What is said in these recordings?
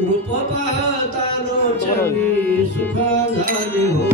रूप पाहता लोचनी सुख झाले हो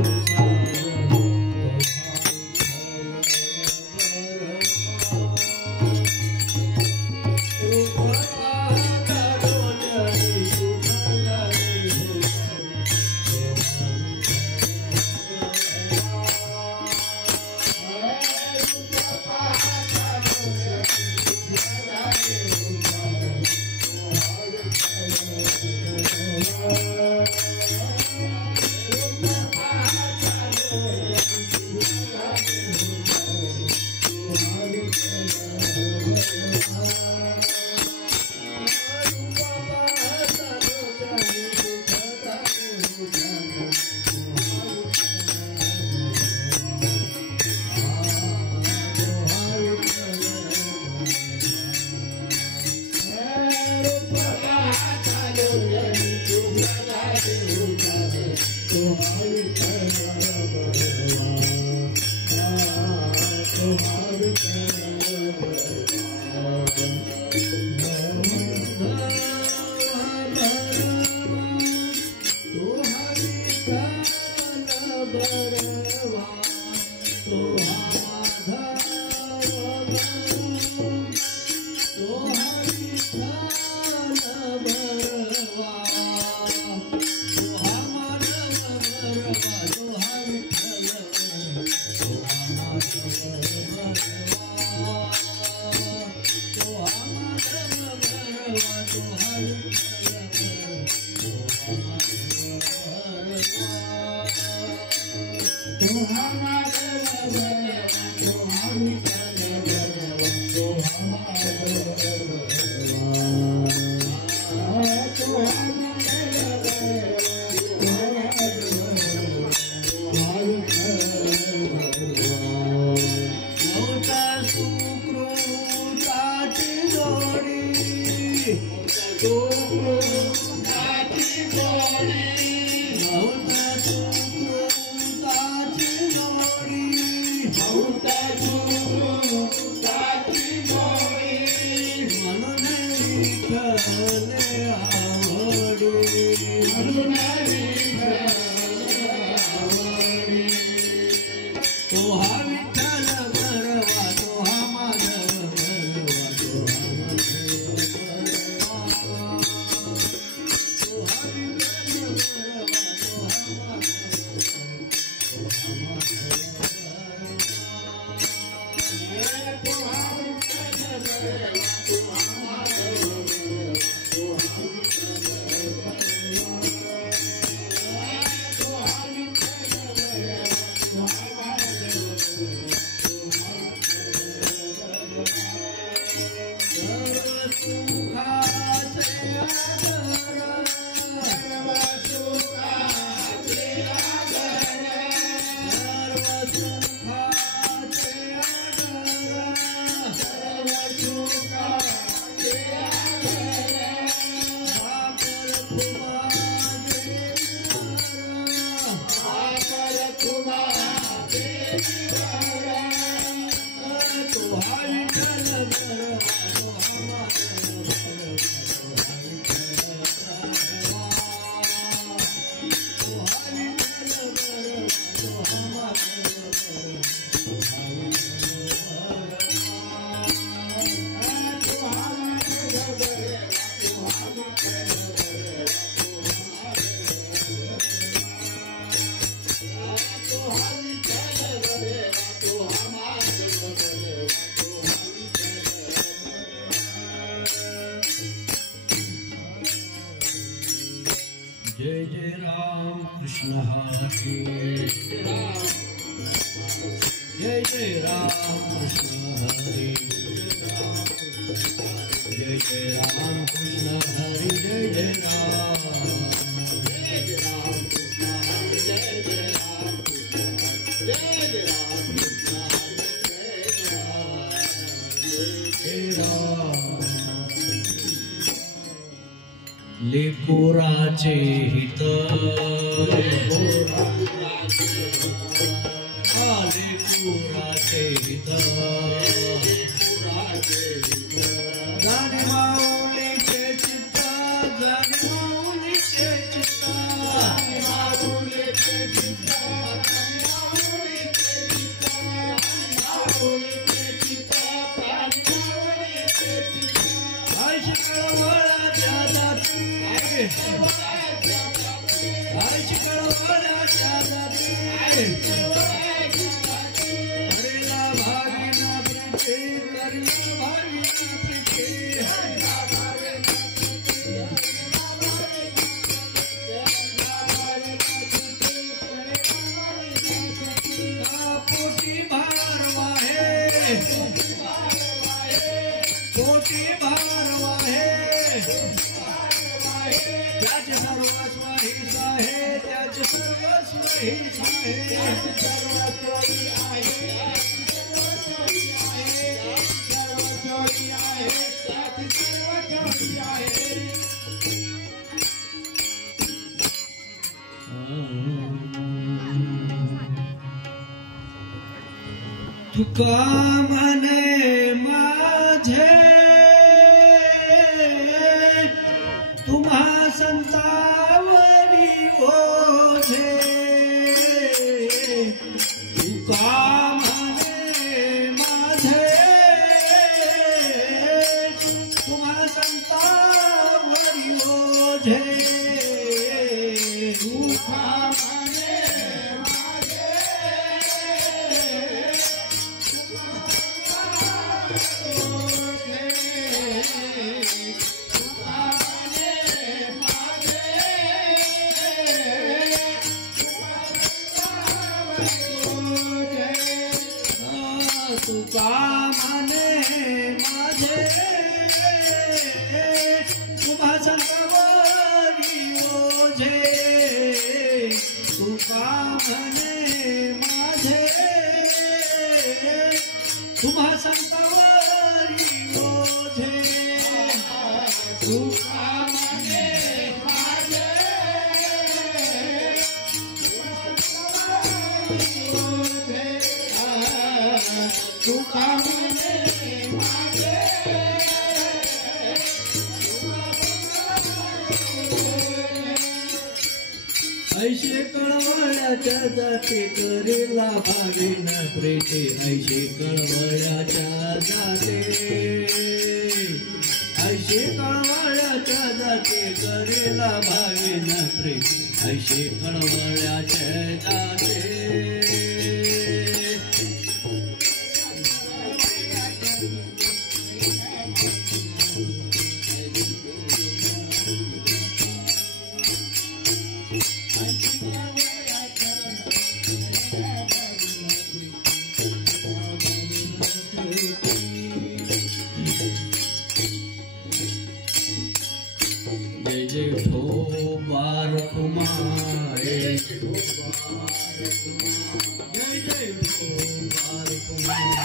जय जय राम कृष्ण हरे जय जय राम कृष्ण हरे जय जय राम कृष्ण हरे जय जय राम लेकुराचे हित लेकुराचे हित जाणे माऊलीचे चित्त जाणे माऊलीचे चित्त तुका म्हणे माझे तुम्हा संतावरी ओझे तुका म्हणे माझे तुम्हा संतावरी ओझे तुका तुका म्हणे माझे तुम्हा संतावरी ओझे तुका म्हणे माझे तुम्हा संतावरी ओझे तुका म्हणे माझे तुका म्हणे माझे ऐशे कळवळ्याच्या जाते करेला भावीन प्रीती ऐशे कळवळ्याच्या जाते ऐशे कळवळ्याच्या जाते करेला भावीन प्रीती ऐशे कळवळ्याच्या जाते जय जय भोबार कुमार जय जय भोबार कुमार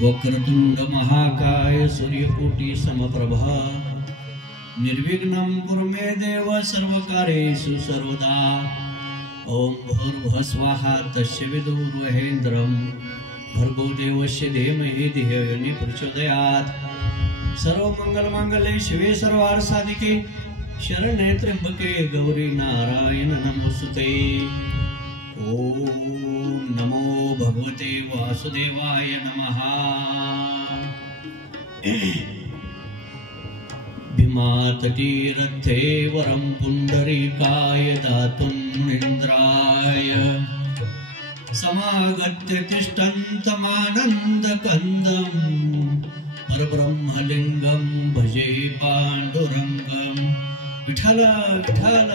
वक्रतुंड महाकाय सूर्यकोटि समप्रभा निर्विघ्नं कुरु मे देव सर्वकार्येषु सर्वदा। ओम भूर्भुवः स्वाहा तस्य विदुर्वहेन्द्रं भर्गो देवस्य धीमहि धियो यो न प्रचोदयात्। सर्वमंगलमांगल्ये शिवे सर्वार्थसाधिके शरण्ये त्र्यंबके गौरी नारायण नमोस्तुते। ओम नमो भगवते वासुदेवाय नमः। भीमातटीरथे वरं पुंडरीकाय दातुं मुनीन्द्राय समागत्य तिष्ठन्तमानन्दकन्दं परब्रह्मलिङ्गं भजे पाण्डुरङ्गं। विठ्ठल विठ्ठल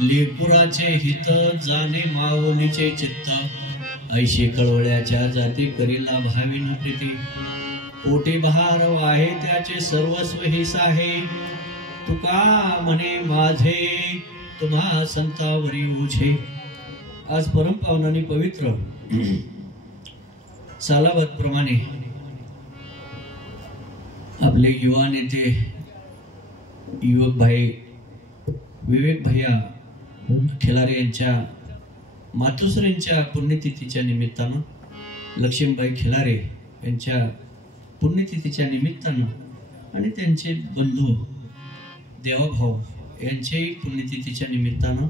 लेकुराचे हित जाणे माऊलीचे चित्त ऐशी कळवळ्याच्या जाती करीला भाविन प्रीती। पोटी बहार वाहे त्याचे सर्वस्व हे साहे तुका म्हणे माझे तुम्हा संतावरी उछे। आज परम पावनाने पवित्र सालावत प्रमाणे आपले युवा नेते युवक भाई विवेक भैया खिलारे यांच्या मातोश्रींच्या पुण्यतिथीच्या निमित्तानं लक्ष्मीबाई खिलारे यांच्या पुण्यतिथीच्या निमित्तानं आणि त्यांचे बंधू देवाभाऊ यांच्याही पुण्यतिथीच्या निमित्तानं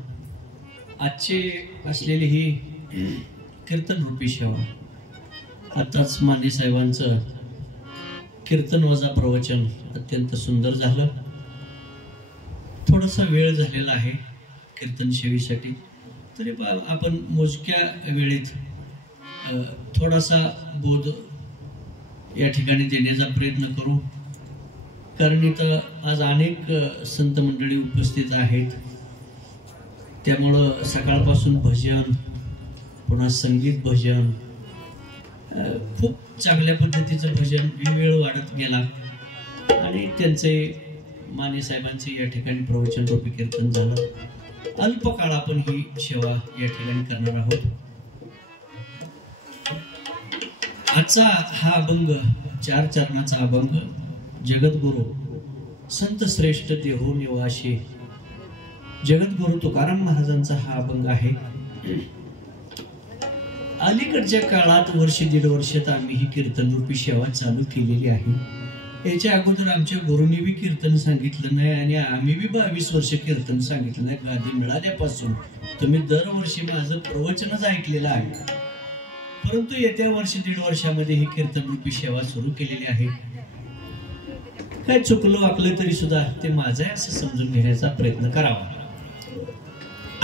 आजचे असलेली ही कीर्तन रूपी सेवा। आताच माने साहेबांचं कीर्तन वजा प्रवचन अत्यंत सुंदर झालं। थोडासा वेळ झालेला आहे कीर्तन सेवेसाठी, तरी आपण मोजक्या वेळेत थोडासा बोध या ठिकाणी देण्याचा प्रयत्न करू, कारण इथं आज अनेक संत मंडळी उपस्थित आहेत। त्यामुळं सकाळपासून भजन पुन्हा संगीत भजन खूप चांगल्या पद्धतीचं भजन वेळ वाढत गेला आणि त्यांचे माने साहेबांचे या ठिकाणी प्रवचन रूपी कीर्तन झालं। अल्पकाळ आपण ही सेवा या ठिकाणी करणार आहोत। आजचा हा अभंग 4 चरणाचा अभंग जगद्गुरु संत श्रेष्ठ देहो निवासी जगद्गुरु तुकाराम महाराजांचा हा अभंग आहे। अलीकडच्या काळात वर्ष 1.5 वर्षात आम्ही ही कीर्तन रूपी सेवा चालू केलेली आहे। याच्या अगोदर आमच्या गुरुंनी बी कीर्तन सांगितलं नाही आणि आम्ही बी 22 वर्ष कीर्तन सांगितलं नाही। गादी मिळाल्यापासून तुम्ही दरवर्षी माझं प्रवचनच ऐकलेलं आहे, परंतु येत्या वर्ष 1.5 वर्षामध्ये ही कीर्तन रूपी सेवा सुरू केलेली आहे। काय चुकलं वाकलं तरी सुद्धा ते माझं आहे असं समजून घेण्याचा प्रयत्न करावा।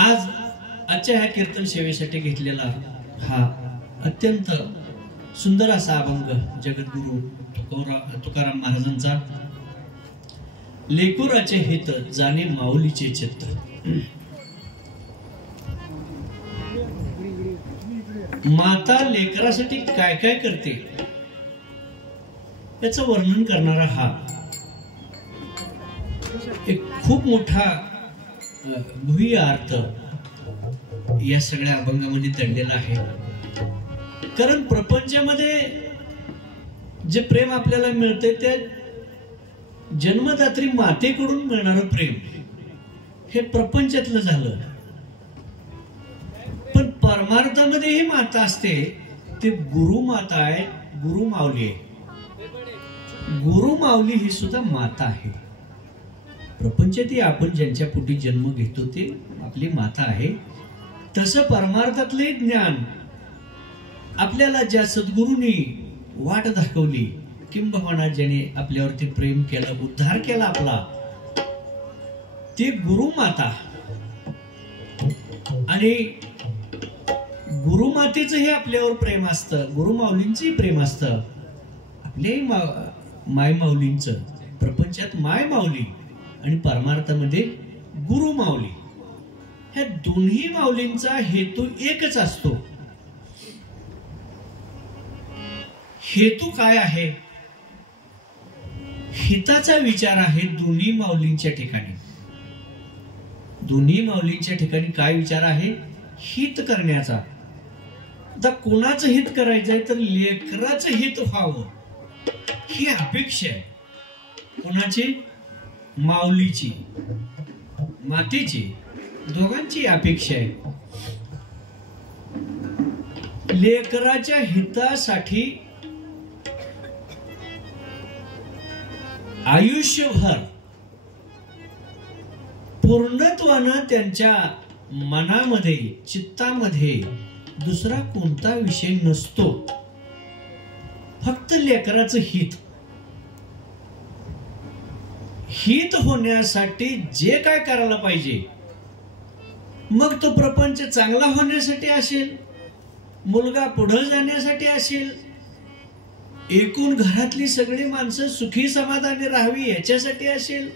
आजच्या ह्या कीर्तन सेवेसाठी घेतलेला हा अत्यंत सुंदर असा अभंग जगद्गुरु तुकाराम महाराजांचा लेकुराचे हित जाणे माऊलीचे चित्त। माता लेकरासाठी काय काय करते याचं वर्णन करणारा हा एक खूप मोठा गुह्य अर्थ या सगळ्या अभंगामध्ये दडलेला आहे। कारण प्रपंचामध्ये जे प्रेम आपल्याला मिळते ते जन्मदात्री मातेकडून मिळणारं प्रेम हे प्रपंचातलं झालं, पण परमार्थामध्ये ही माता असते ती गुरु माता आहे, गुरु माऊली आहे। गुरु माऊली ही सुद्धा माता आहे. प्रपंचात आपण ज्यांच्या पोटी जन्म घेतो ते आपली माता आहे. तसं परमार्थातले ज्ञान आपल्याला ज्या सद्गुरूंनी वाट दाखवली, किंबहुना ज्याने आपल्यावरती प्रेम केलं, उद्धार केला आपला, ते गुरुमाता. आणि गुरुमातेचं हे आपल्यावर प्रेम असतं, गुरुमाऊलींचंही प्रेम असतं, आपले माय माऊलींचं. प्रपंचात माय माऊली आणि परमार्थामध्ये गुरु माऊली, ह्या दोन्ही माऊलींचा हेतू एकच असतो. हेतू काय आहे? हिताचा विचार आहे दोन्ही माऊलींच्या ठिकाणी. दोन्ही माऊलींच्या ठिकाणी काय विचार आहे? हित करण्याचा. आता कोणाचं हित करायचंय तर लेकराचं हित व्हावं ही अपेक्षा आहे. कोणाची? माऊलीची, मातेची, दोघांची अपेक्षा आहे. लेकराच्या हितासाठी आयुष्यभर पूर्णत्वानं त्यांच्या मनामध्ये, चित्तामध्ये दुसरा कोणता विषय नसतो, फक्त लेकराचं हित. हित होण्यासाठी जे काय करायला पाहिजे, मग तो प्रपंच चांगला होण्यासाठी असेल, मुलगा पुढे जाण्यासाठी असेल, एकूण घरातली सगळी माणसं सुखी समाधानी राहावी याच्यासाठी असेल,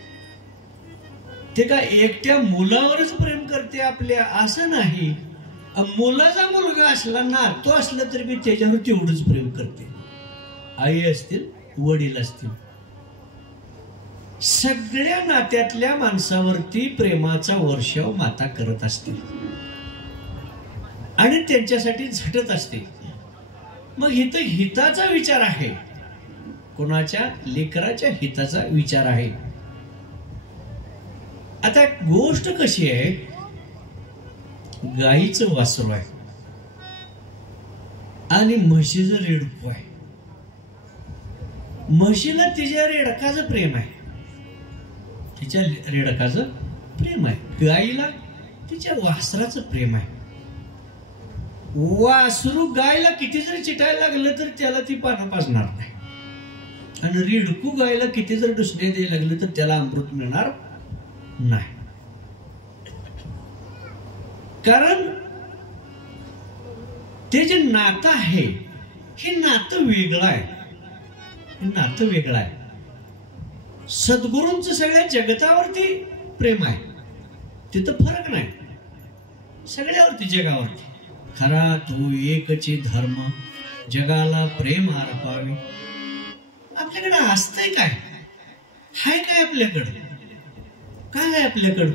ते का एकट्या मुलावरच प्रेम करते आपल्या असं नाही. मुलाचा मुलगा असला, नातू असला तरी मी त्याच्यावर तेवढंच प्रेम करते. आई असतील, वडील असतील, सगळ्या नात्यातल्या माणसावरती प्रेमाचा वर्षाव माता करत असते आणि त्यांच्यासाठी झटत असते. मग इथं हिताचा विचार आहे. कोणाच्या? लेकराच्या हिताचा विचार आहे. आता गोष्ट कशी आहे? गाईचं वासरू आहे आणि म्हशीचं रेडकू आहे. म्हशीला तिच्या रेडकाचं प्रेम आहे, तिच्या रेडकाचं प्रेम आहे. गाईला तिच्या वासराचं प्रेम आहे. वासरू गायला किती जरी चिटायला लागलं तर त्याला ती पानं पाजणार नाही, आणि रेडकू गायला किती जर डुसणे द्यायला लागलं तर त्याला अमृत मिळणार नाही. कारण ते जे नातं आहे हे नातं वेगळं आहे. हे नातं वेगळं आहे. सद्गुरूंचं सगळ्या जगतावरती प्रेम आहे, तिथं फरक नाही. सगळ्यावरती, जगावरती. खरा तो एकची धर्म, जगाला प्रेम अर्पावे. आपल्याकडे असतंय काय? हाय काय आपल्याकडं? काय आहे आपल्याकडं?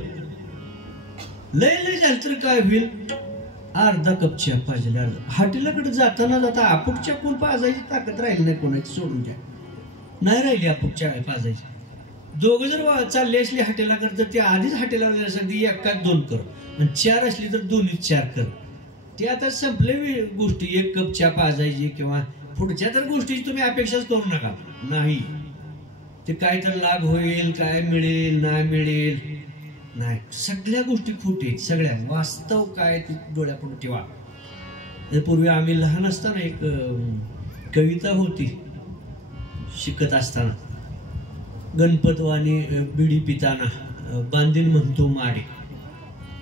लय लय झालं तर काय होईल? अर्धा कप चहा पाहिजे. हॉटेलाकडे जाताना जाता आपूट चहा कोण पाजायची ताकद राहिली नाही कोणाची, सोडून द्या. नाही राहिली आपूट चहा पाजायची. दोघं जर चालले असले हॉटेलाकडे तर ते आधीच हॉटेलला सांगते एकाच 2 कर, आणि 4 असली तर 2च 4 कर. ते आता संपले गोष्टी. 1 कप चहा पाजायची किंवा पुढच्या तर गोष्टीची तुम्ही अपेक्षाच करू नका. नाही, ते काय तर लाभ होईल, काय मिळेल, नाही मिळेल, नाही. सगळ्या गोष्टी खोटे, सगळ्या. वास्तव काय ते डोळ्यापुढे ठेवा. पूर्वी आम्ही लहान असताना एक कविता होती शिकत असताना. गणपतवाणी बिडी पिताना बांधीन म्हणतो माडे.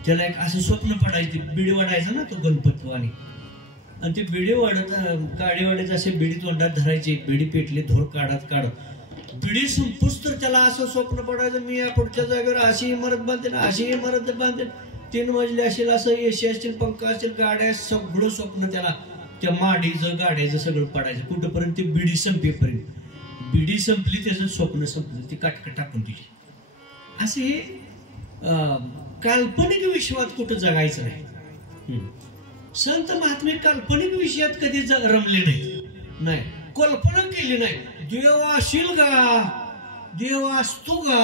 त्याला एक असं स्वप्न पडायचे, बिडी वाढायचा ना तो गणपतवाणी, आणि ते बिडी वाढत काडी वाढायचं, असे बिडी तोंडात धरायचे, बिडी पेटले, धोर काढत काढत बिडी संपूस तर त्याला असं स्वप्न पडायचं, मी या पुढच्या जागेवर अशी इमारत बांधेन, अशी इमारत बांधेन, 3 मजले असेल, असं एसी असतील, पंखा असतील, गाड्या, सगळं स्वप्न त्याला त्या माडीचं गाड्याचं सगळं पडायचं. कुठंपर्यंत? ती बिडी संपेपर्यंत. बिडी संपली, त्याचं स्वप्न संपलं, ती काटकट टाकून दिली. असे काल्पनिक विश्वात कुठं जगायचं नाही. संत महात्मे काल्पनिक विषयात कधी रमले नाही, कल्पना केली नाही. देव असेल का, देव असतो का,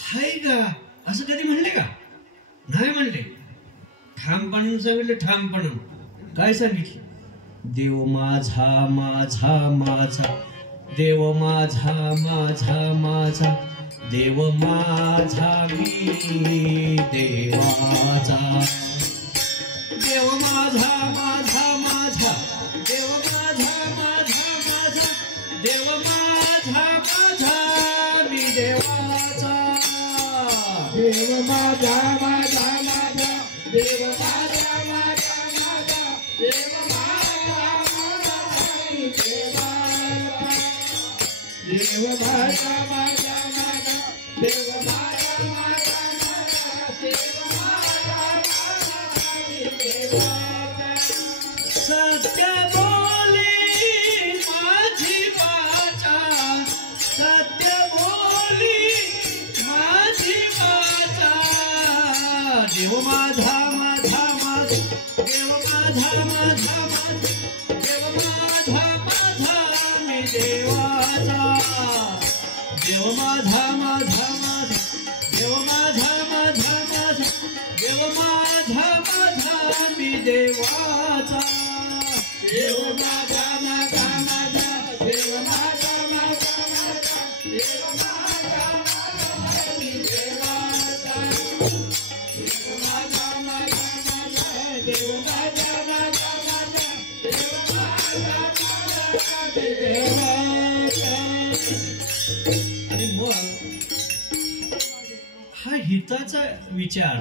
हाय का, असं कधी म्हणले का? नाही म्हणले. ठामपणानं सांगितलं. ठामपणानं काय सांगितलं? देव माझा माझा माझा देव माझा माझा माझा देव माझा मी देवाचा देव माझा माझा माझा देव माझा माझा माझा देव माझा माझा मी देवाचा देव माझा माझा माझा देव माझा माझा माझा देव माझा माझा मी देवाचा देव माझा माझा माझा देव माझा माझा माझा देव माझा माझा मी देवाचा सत्य बोली माझी वाचा सत्य बोली माझी वाचा देव माझा माझा माझा देव माझा माझा माझा देव माझा माझा मी देवाचा देव माझा माझा माझा देव माझा माझा माझा देव माझा माझा मी देवाचा देव माझा माझा माझा देव माझा माझा माझा देव माझा माझा मी देवाचा देव माझा माझा माझा देव माझा माझा माझा देव माझा माझा मी देवाचा आणि मग हा हिताचा विचार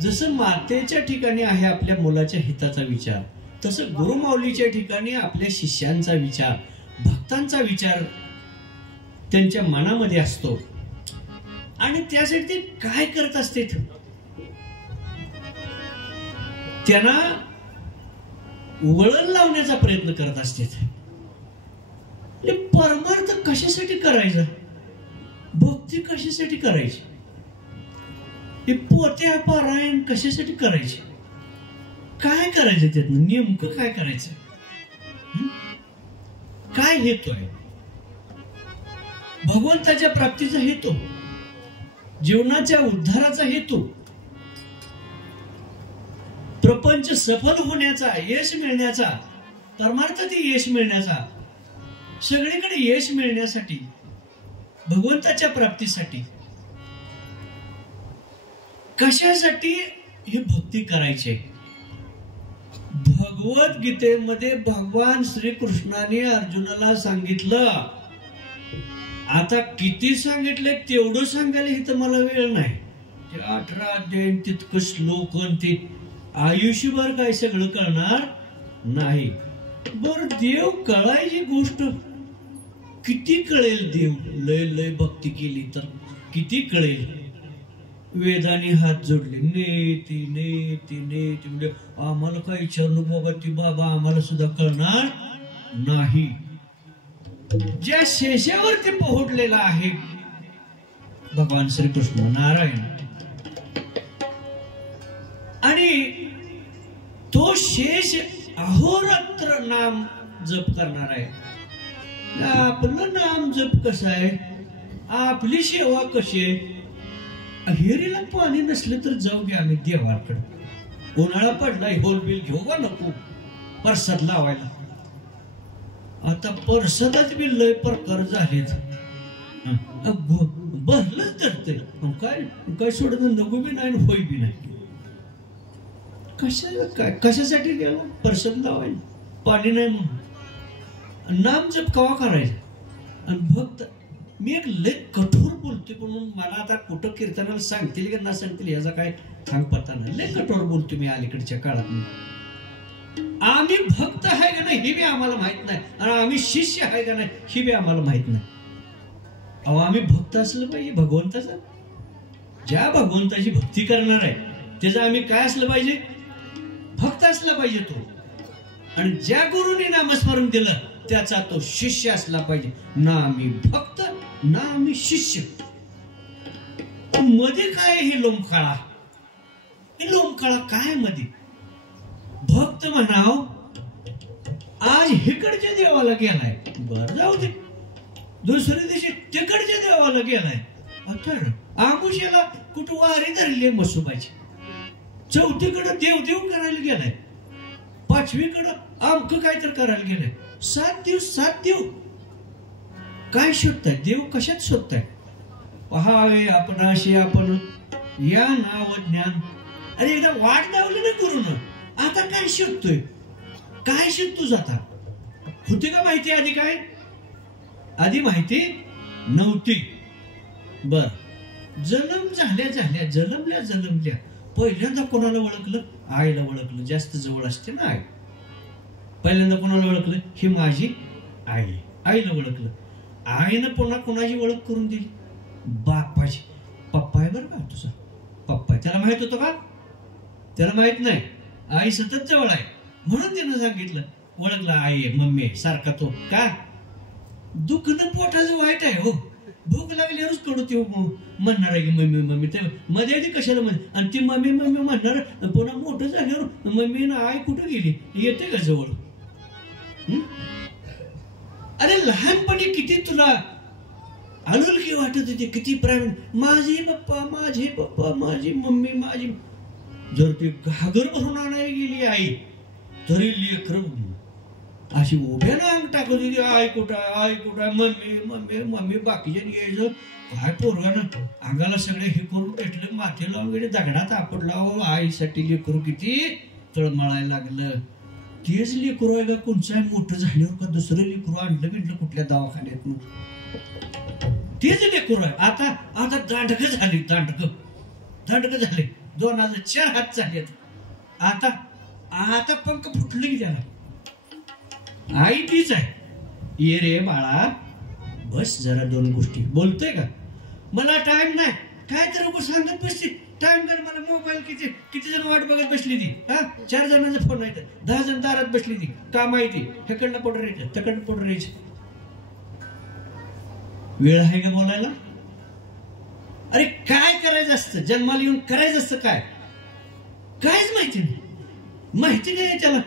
जसं मातेच्या ठिकाणी आहे आपल्या मुलाच्या हिताचा विचार तसं गुरुमाऊलीच्या ठिकाणी आपल्या शिष्यांचा विचार भक्तांचा विचार त्यांच्या मनामध्ये असतो आणि त्यासाठी ते काय करत असते त्यांना वळण लावण्याचा प्रयत्न करत असते परमार्थ कशासाठी करायचं भक्ती कशासाठी करायची हे पोत्या पारायण कशासाठी करायचे काय करायचं त्यातनं नेमकं काय करायचं काय हेतू आहे भगवंताच्या प्राप्तीचा हेतू जीवनाच्या उद्धाराचा हेतू प्रपंच सफल होण्याचा यश मिळण्याचा परमार्थातील यश मिळण्याचा सगळीकडे यश मिळण्यासाठी भगवंताच्या प्राप्तीसाठी कशासाठी ही भक्ती करायची भगवद्गीतेमध्ये भगवान श्रीकृष्णाने अर्जुनाला सांगितलं आता किती सांगितले तेवढं सांगायला इथं मला वेळ नाही 18 अध्याय तितकं श्लोक ते आयुष्यभर काय सगळं करणार नाही बर देव कळायची गोष्ट किती कळेल देव लय लय भक्ती केली तर किती कळेल वेदाने हात जोडले नेती नेती नेती म्हणजे आम्हाला काय विचारू बाबा ती बाबा आम्हाला सुद्धा कळणार नाही ज्या शेषावरती पोहोचलेला आहे भगवान श्रीकृष्ण नारायण आणि तो शेष अहोरात्र नाम जप करणार आहे आपलं नाम जप कसं आहे आपली सेवा कशी आहे हिरीला पाणी नसले तर जाऊ घ्या आम्ही देवाकडे उन्हाळा पडलाय होलबिल घेऊ का नको परसाद लावायला आता परसादात बी लय प्रकार झालेत भरलं तर ते काय काय सोडत नको बी नाही होई बी नाही कशासाठी गेला परसाद लावायला पाणी नाही म्हणून नाम जप कवा करायचं आणि भक्त मी एक लय कठोर बोलतोय म्हणून मला आता कुठं कीर्तनाला सांगतील की ना सांगतील याचा काय सांग पत्ता नाही लय कठोर बोलतो मी अलीकडच्या काळात आम्ही भक्त आहे का नाही हे बी आम्हाला माहित नाही आणि आम्ही शिष्य आहे का नाही हे बी आम्हाला माहित नाही अहो आम्ही भक्त असलं पाहिजे भगवंताचा ज्या भगवंताची भक्ती करणार आहे त्याचं आम्ही काय असलं पाहिजे भक्त असला पाहिजे तो आणि ज्या गुरुने नामस्मरण दिलं त्याचा तो शिष्य असला पाहिजे ना आम्ही भक्त ना आम्ही शिष्य मध्ये काय ही लोमकाळा ही लोमकाळा काय मध्ये भक्त म्हणाव आज हिकडच्या देवाला गेलाय बर जाऊ दे दुसऱ्या दिवशी तिकडच्या देवाला गेलाय तर आमुष्याला कुठं वारी धरली मसुबाची चौथीकडं देव करायला गेलाय पाचवीकडं आमक काय तर करायला गेलंय 7 दिवस काय शोधताय? देव कशात शोधताय? पहावे आपण असे आपण या नाव ज्ञान. अरे एकदा वाट दावली ना गुरुनं, आता काय शोधतोय? काय शोधतोस आता? होती का माहिती आधी? काय आधी माहिती नव्हती. बर, जन्म झाल्या जन्मल्या पहिल्यांदा कोणाला ओळखलं? आईला ओळखलं. जास्त जवळ असते ना आई. पहिल्यांदा कोणाला ओळखलं? ही माझी आई. आईला ओळखलं. आईनं पुन्हा कोणाची ओळख करून दिली? बापाची. पप्पा आहे बरं का तुझा, पप्पा. त्याला माहित होतं का? त्याला माहित नाही. आई सतत जवळ आहे म्हणून त्यानं सांगितलं, ओळखलं आई आहे, मम्मी आहे सारखा तो. का? दुखणं पोटाचं वाईट आहे हो. भूक लागल्यावरच कडू ते म्हणणार आहे की मम्मी मम्मी. ते मध्ये आधी कशाला म्हणे, आणि ती मम्मी मम्मी म्हणणार. पुन्हा मोठं झाल्यावर मम्मी ना आई कुठं गेली येते का जवळ? अरे लहानपणी किती तुला आलुलकी वाटत होती, किती प्रेम. माझे पप्पा माझी मम्मी माझी. जर ती घागर भरून आणायला गेली आई, तरी लेकर अशी उभ्यानं अंग टाकत होती. आई कुठं मम्मी बाकीच्या यायचं. काय पोरगानं अंगाला सगळे हे करून पेटलं, माथे लावून गेले, दगडात आपडला. आईसाठी लेकरू किती तळमळायला लागलं. तेच लेकरू आहे का कोणचं आहे मोठं झाल्यावर? का दुसरं लेकरू आणलं बिडलं कुठल्या दवाखान्यात? तेच लेकरू आहे. आता दांडकं झाले. 2004 हात झाले. आता पंख फुटलं की त्याला. आई तीच आहे. ये रे बाळा बस जरा 2 गोष्टी. बोलतोय का? मला टाइम नाही. काय तर सांगत बसली. टाइम कर मला. मोबाईल किती जण वाट बघत बसली ती. 4 जणांचा फोन आहे, 10 जण दारात बसली ती. का माहिती? हेकडनं पोटर यायचं, तकडनं पोटर यायचं. वेळ आहे का बोलायला? अरे काय करायचं असतं? जन्माला येऊन करायचं असतं काय? कायच माहिती नाही. माहिती काय त्याला?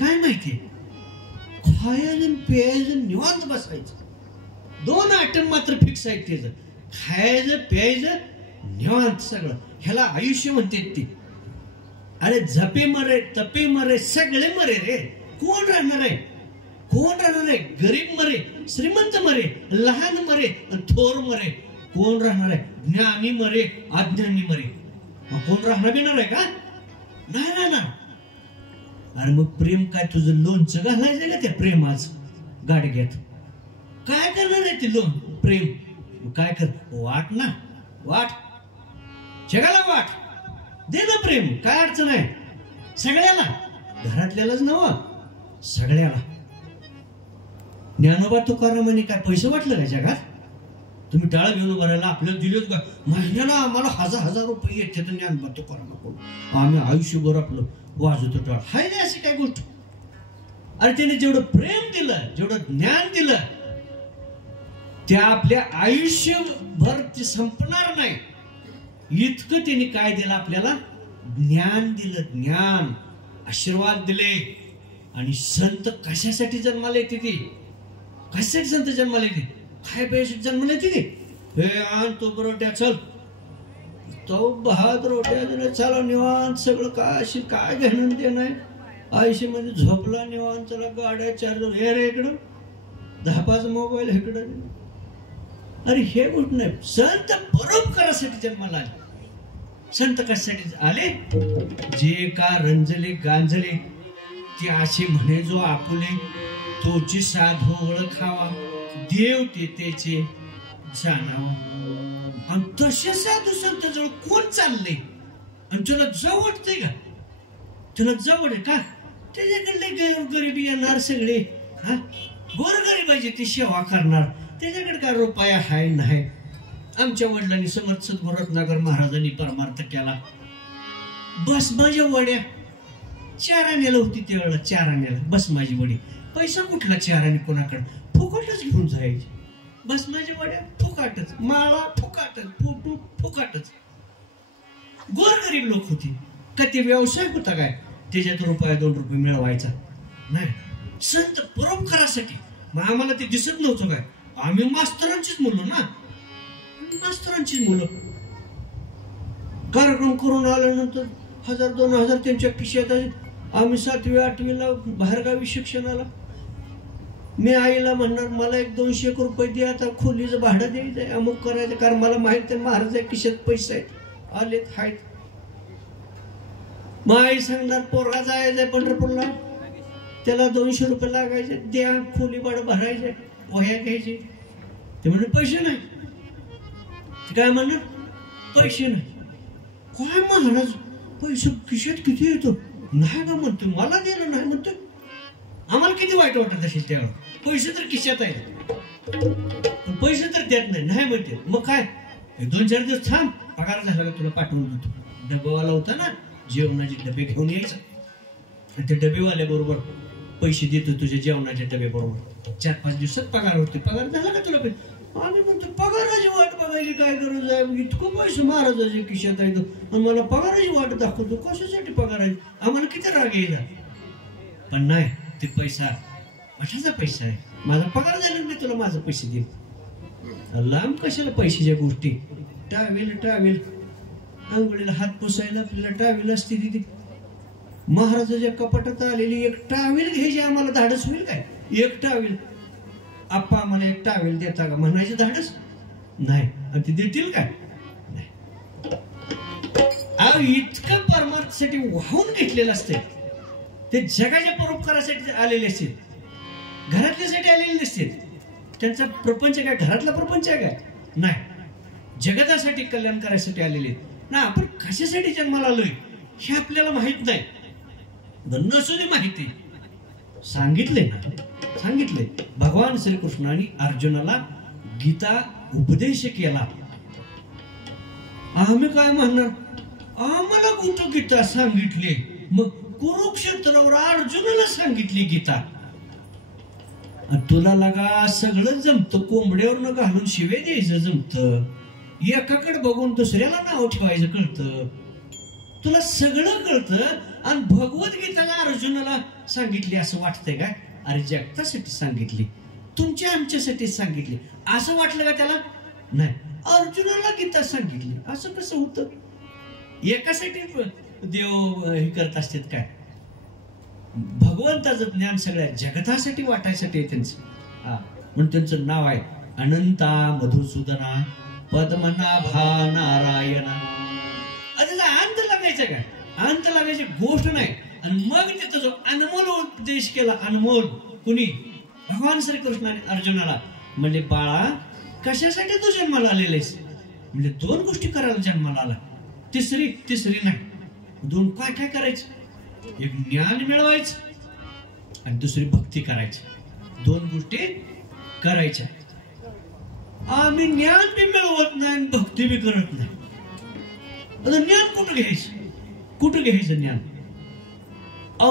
काय माहिती? खायचं प्यायचं निवांत बसायचं. 2 आयटम मात्र फिक्स आहेत त्याचं. खायचं प्यायचं निवांत सगळं. ह्याला आयुष्य म्हणते ती. अरे झपे मरे तपे मरे सगळे मरे रे. कोण राहणार आहे? गरीब मरे, श्रीमंत मरे, लहान मरे, थोर मरे. कोण राहणार आहे? ज्ञानी मरे, अज्ञानी मरे. कोण राहणार बिणार आहे का? नाही राहणार. अरे मग प्रेम काय तुझं लोणचं घालायचं का त्या प्रेमाचं गाडग्यात? काय करणार आहे ते लोन प्रेम? काय कर? वाट ना, वाट जगाला वाट दे ना. प्रेम काय अडचण आहे? सगळ्याला, घरातल्यालाच नव्ह, सगळ्याला. ज्ञानोबा तुकारामांनी काय पैसे वाटलं का जगात? तुम्ही टाळा घेऊन भरायला आपल्याला दिलेत का? महिन्याला आम्हाला 1000 रुपये येते तर ज्ञानोबा तुकारामाकडून आम्ही आयुष्यभर आपलं वाजवतो टाळ. हाय नाही अशी काय गोष्ट? अरे त्याने जेवढं प्रेम दिलं, जेवढं ज्ञान दिलं, त्या आपल्या आयुष्यभर ते संपणार नाही इतकं त्यांनी काय दिलं आपल्याला? ज्ञान दिलं. ज्ञान, आशीर्वाद दिले. आणि संत कशासाठी जन्माला येते? ती कशासाठी संत जन्माला येते? काय पैसे जन्माला येते ती? हे आण तो बरोट्या चल, तो बहाद रोट्या चला निवांत सगळं. काय अशी काय घेणं ते नाही. आयुष्य म्हणजे झोपला निवांत, चला गाड्या 4 हे रे इकडं 10-5 मोबाईल इकडं. अरे हे गोष्ट नाही. संत परोपकारासाठी जन्माला आले. संत कशासाठी आले? जे का रंजले गांजले ते असे म्हणे जो आपुले, तोची साधू ओळखावा, देव ते त्याचे जाणावा. आणि तसे साधू संत जवळ कोण चालले आणि तुला जाऊ वाटतंय का? तुला जवळ आहे का? त्याच्याकडले गरीबी येणार सगळे. गोरगरिबाची ती सेवा करणार. त्याच्याकडे काय रुपया हाय नाही. आमच्या वडिलांनी समर्थ सद्गुरू रत्नाकर महाराजांनी परमार्थ केला. बस माझ्या वड्या 4 आण्याला होती त्यावेळेला. 4 आण्याला बस माझी वडी. पैसा कुठला 4 आणे कोणाकडे? फुकटच घेऊन जायचे. बस माझ्या वड्या फुकाटच, माळा फुकाटच, फोटो फुकाटच. गोरगरीब लोक होती का? ते व्यवसाय होता काय त्याच्यात ₹1-2 मिळवायचा नाही. संत परोपकारासाठी. मग आम्हाला ते दिसत नव्हतं काय? आम्ही मास्तरांचीच मुलं ना, मास्तरांचीच मुलं. कार्यक्रम करून आल्यानंतर 1000-2000 त्यांच्या खिशात. आम्ही 7वी-8वीला बाहेरगावी शिक्षणाला. मी आईला म्हणणार मला 100-200 रुपये दे, आता खोलीचं भाडं द्यायचंय, अमुक करायचं, कारण मला माहित आहे महाराज खिशात पैसे आहेत, आलेत आहेत. मग आई सांगणार पोरगा जायचंय पंढरपूरला, त्याला 200 रुपये लागायचे, द्या, खोली भाडं भरायचे, वह्या घ्यायचे. ते म्हणून पैसे नाही. ते काय म्हणणार, पैसे नाही. काय महाराज पैसे खिशात किती येतो, नाही का म्हणतो, मला दिलं नाही म्हणतो. आम्हाला किती वाईट वाटत असेल त्यावेळेला. पैसे तर खिशात आहे, पैसे तर देत नाही म्हणते. मग काय 2-4 दिवस थांब, पगार झाला का तुला पाठवून देतो. डबेवाला होता ना, जेवणाचे डबे घेऊन यायचा, त्या डबेवाल्या बरोबर पैसे देतो तुझ्या जेवणाच्या डबे बरोबर. 4-5 दिवसात पगार होते. पगार झाला का तुला पैसे, आम्ही म्हणतो पगाराची वाट बघायची काय गरज आहे, इतकं पैसे महाराजाच्या खिशात आहे आणि मला पगाराची वाट दाखवतो, कशासाठी पगाराची, आम्हाला किती राग येईल. पण नाही, ते पैसा कशाचा पैसा आहे, माझा पगार झाला नाही तुला माझे पैसे दे. लांब कशाला पैशाच्या गोष्टी. टावेल आंघोळीला हात पुसायला आपल्याला टावेल असते तिथे. महाराजाच्या कपाटात आलेली एक टावेल घ्यायची आम्हाला धाडस होईल काय. एक टावेल, आप्पा आम्हाला एक टावेल देता का म्हणायचं धाडस नाही. आणि ते देतील काय नाही. इतकं परमार्थसाठी वाहून घेतलेलं असते. ते जगाच्या परोपकारासाठी आलेले असते, घरातल्यासाठी आलेले नसते. त्यांचा प्रपंच काय घरातला प्रपंच आहे काय नाही, जगतासाठी कल्याण करायसाठी आलेले ना. आपण कशासाठी जन्माला आलोय हे आपल्याला माहित नाही. नसुदी माहिती सांगितले ना, सांगितले. भगवान श्रीकृष्णाने अर्जुनाला गीता उपदेश केला. आम्ही काय म्हणणार, आम्हाला कुठं गीता सांगितली. मग कुरुक्षेत्रावर अर्जुनाला सांगितली गीता. तुला लगा सगळं जमतं, कोंबड्यावर घालून शिवे द्यायचं जमतं, एकाकडे बघून दुसऱ्याला नाव ठेवायचं कळतं, तुला सगळं कळतं. आणि भगवद्गीताला अर्जुनाला सांगितली असं वाटतंय काय. अरे जगतासाठी सांगितली, तुमच्या आमच्यासाठी सांगितली असं वाटलं का त्याला. नाही, अर्जुनाला गीता सांगितली असं कसं होतं. एकासाठी देव हे करत असतात काय. भगवंताचं ज्ञान सगळ्या जगतासाठी वाटायसाठी आहे त्यांचं. म्हणून त्यांचं नाव आहे अनंता मधुसूदना पद्मनाभा नारायणा. त्याचा अंत लागायचा काय, अंत लागायची गोष्ट नाही. आणि मग त्याचा जो अनमोल उपदेश केला, अनमोल कुणी भगवान श्रीकृष्णाने अर्जुनाला म्हणजे बाळा कशासाठी तू जन्माला आलेलेस. म्हणजे 2 गोष्टी करायला जन्माला आला, तिसरी नाही. 2 काय करायचं, एक ज्ञान मिळवायचं आणि दुसरी भक्ती करायची. 2 गोष्टी करायच्या. आम्ही ज्ञान बी मिळवत नाही आणि भक्ती बी करत नाही. ज्ञान कुठं घ्यायचं ज्ञान.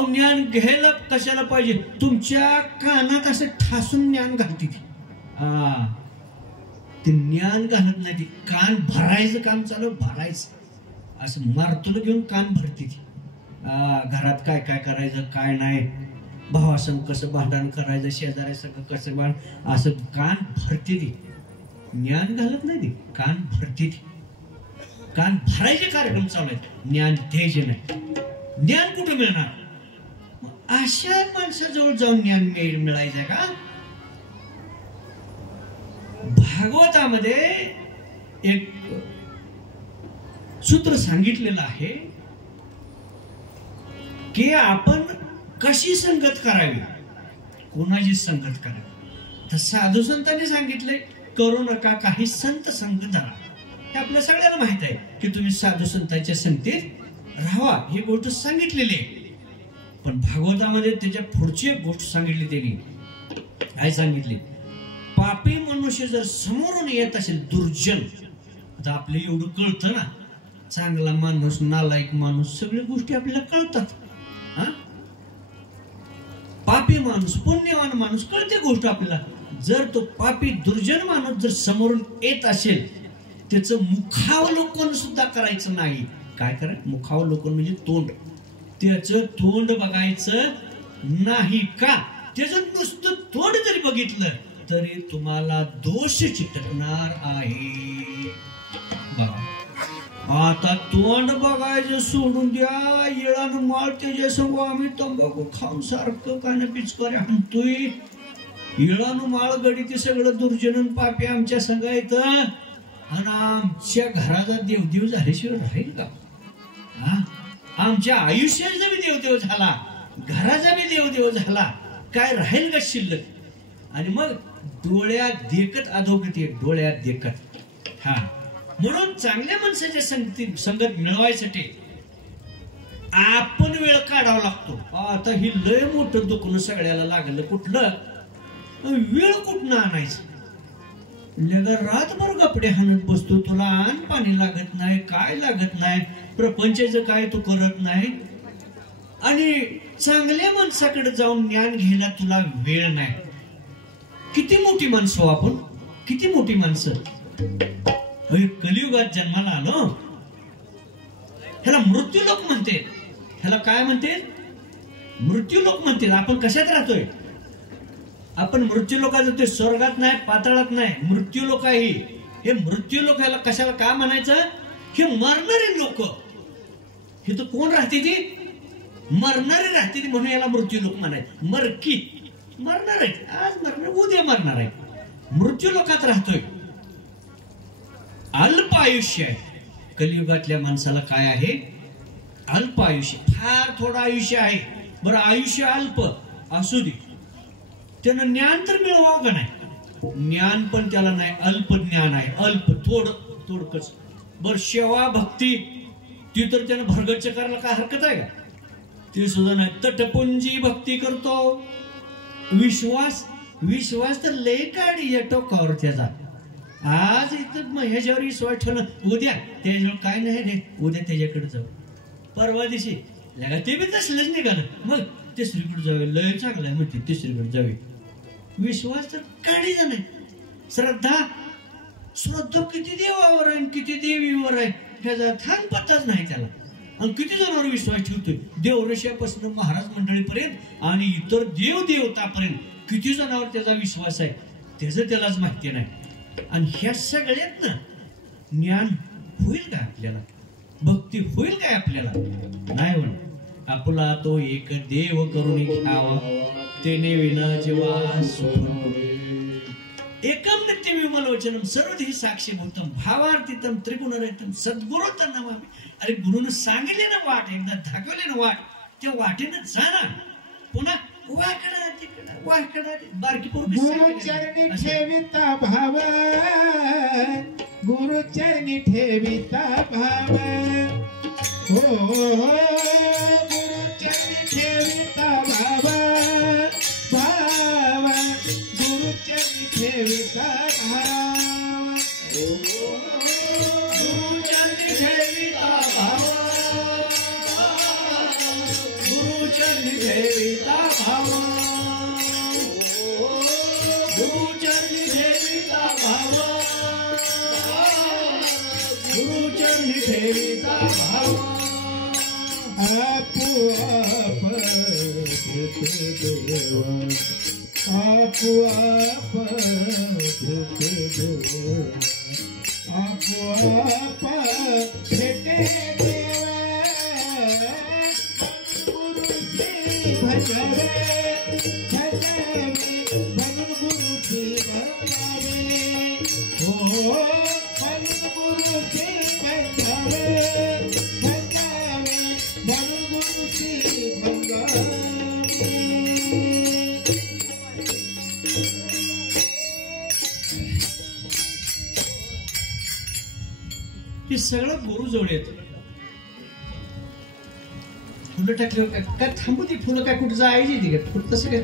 ज्ञान घ्यायला कशाला पाहिजे, तुमच्या कानात असं ठासून ज्ञान घालते ती. ते ज्ञान घालत नाही, ती कान भरायचं काम चालू, भरायचं असं मारतोला घेऊन कान भरते ती. घरात काय काय करायचं काय नाही, भावासंग कसं भांडण करायचं, शेजाऱ्यासंग कसं भांडण, असं कान भरते ती. ज्ञान घालत नाही ती, कान भरते ती. कान भरायचे कार्यक्रम चालू आहेत, ज्ञान द्यायचे नाही. ज्ञान कुठं मिळणार. अशा माणसाजवळ जाऊन ज्ञान मिळायचं का. भागवतामध्ये एक सूत्र सांगितलेलं आहे की आपण कशी संगत करावी, कोणाची संगत करावी. तर साधू संतांनी सांगितलंय करू नका काही संत संग धरा. हे आपल्या सगळ्यांना माहित आहे की तुम्ही साधू संतांच्या संगतीत राहावा, ही गोष्ट सांगितलेली आहे. पण भागवतामध्ये त्याच्या पुढची एक गोष्ट सांगितली. त्यांनी काय सांगितले, पापी मनुष्य जर समोरून येत असेल दुर्जन, आता आपल्या एवढं कळतं ना, चांगला माणूस नालायक माणूस सगळ्या गोष्टी आपल्याला कळतात. पापी माणूस पुण्यवान माणूस कळते गोष्ट आपल्याला. जर तो पापी दुर्जन माणूस जर समोरून येत असेल, त्याचं मुखावलोकन सुद्धा करायचं नाही. काय करायचं, मुखावलोकन म्हणजे तोंड, त्याचं तोंड बघायचं नाही का. त्याचं नुसतं तोंड जरी बघितलं तरी तुम्हाला दोष चिटकणार आहे. बघा, आता तोंड बघायचं सोडून द्या, येळानं माळ त्याच्या संग आम्ही तंबाखू खाऊन सारखं काय ना पिचकारे आणतोय. इळानु माळ गडी ते सगळं दुर्जन पापी आमच्या संघ येतं आणि आमच्या घराचा देवदेव झाल्याशिवाय राहील का? आमच्या आयुष्याचा बी देवदेव झाला, घराचा बी देवदेव झाला, काय राहील का शिल्लक? आणि मग डोळ्यात देखत अधोगती, डोळ्यात देखत. म्हणून चांगल्या माणसाच्या संगत मिळवायसाठी आपण वेळ काढावा लागतो. आता ही लय मोठं दुखणं सगळ्याला लागलं, कुठलं वेळ कुठनं आणायचं? रातभर कपडे हाणत बसतो, तुला अन्न पाणी लागत नाही, काय लागत नाही, प्रपंचाचं काय तू करत नाही, आणि चांगल्या माणसाकडे जाऊन ज्ञान घ्यायला तुला वेळ नाही. किती मोठी माणसं आपण, किती मोठी माणसं. कलियुगात जन्माला आलो, ह्याला मृत्यू लोक म्हणते. ह्याला काय म्हणते? मृत्यू लोक म्हणते. आपण कशात राहतोय? आपण मृत्यू लोकात जातोय. स्वर्गात नाही, पाताळात नाही, मृत्यू लोक आहे. हे मृत्यू लोक ह्याला कशाला का म्हणायचं? हे मरणारे लोक. हे तर कोण राहते? ती मरणारे राहते, म्हणून याला मृत्यू लोक म्हणायचं. मरकी मरणार आहे, आज मरणार, उद्या मरणार आहे. मृत्यू लोकात राहतोय. अल्प आयुष्य आहे. कलियुगातल्या माणसाला काय आहे? अल्प आयुष्य, फार थोडं आयुष्य आहे. बरं, आयुष्य अल्प असू दे, त्यानं ज्ञान तर मिळवावं का नाही? ज्ञान पण त्याला नाही, अल्प ज्ञान आहे, अल्प, थोडकच. बरं, सेवा भक्ती ती तर त्यानं भरगच्च करायला काय हरकत आहे का? ते सुद्धा नाही. तटपुंजी भक्ती करतो. विश्वास तर लय काढी या टोकावर त्याचा. आज इथं ह्याच्यावर विश्वास ठेवणं, उद्या त्याच्यावर काय नाही रे, उद्या त्याच्याकडे जाऊ, परवा दिवशी ते बी तसलंच निघालं, मग तिसरीकडे जावे, लय चांगलं आहे म्हणते, तिसरीकडे जावे. विश्वास तर काढीचा नाही. श्रद्धा किती देवावर आहे, किती देवीवर आहे, ह्याचा थान पत्ताच नाही त्याला. आणि किती जणांवर विश्वास ठेवतोय, देवऋषापासून महाराज मंडळीपर्यंत आणि इतर देवदेवतापर्यंत किती जणांवर त्याचा विश्वास आहे, त्याचं त्यालाच माहिती नाही. आणि ह्या सगळ्यात ना ज्ञान होईल का आपल्याला? भक्ती होईल काय आपल्याला? नाही म्हण. आपला तो एक देव करून घ्यावा, तेने विना जीवा सुख. एकम नित्य विमल वचनम सर्वधी साक्षीभूतम भावार्थितम त्रिगुणरहितम सद्गुरुतं नमामि. अरे, गुरुनं सांगितले ना वाट, एकदा दाखवले ना वाट, त्या वाटेनं जाणार. पुन्हा गुरुचरणी ठेविता भाव, गुरुचरणी ठेविता भाव, हो गुरुचरणी ठेविता भाव, गुरुचरणी ठेविता भाव, गुरुचरणी ठेविता भाव, गुरुचरणी ठेविता भाव, गुरुचरणी ठेविता भाव, गुरुचरणी ठेविता भाव. आपुआप देवा, आपुआप देवा, आपुआप भेटे देवा. गुरु श्री भजवे, भजवे भगु गुरु श्री भजवे, हो भगु गुरु श्री भजवे, भजवे भगु गुरु श्री भजवे. हे सगळं गुरुजवळ येतं. फुलं टाकलं काय थांबू ती फुलं काय कुठं जायची ती काय फुल तसं काय.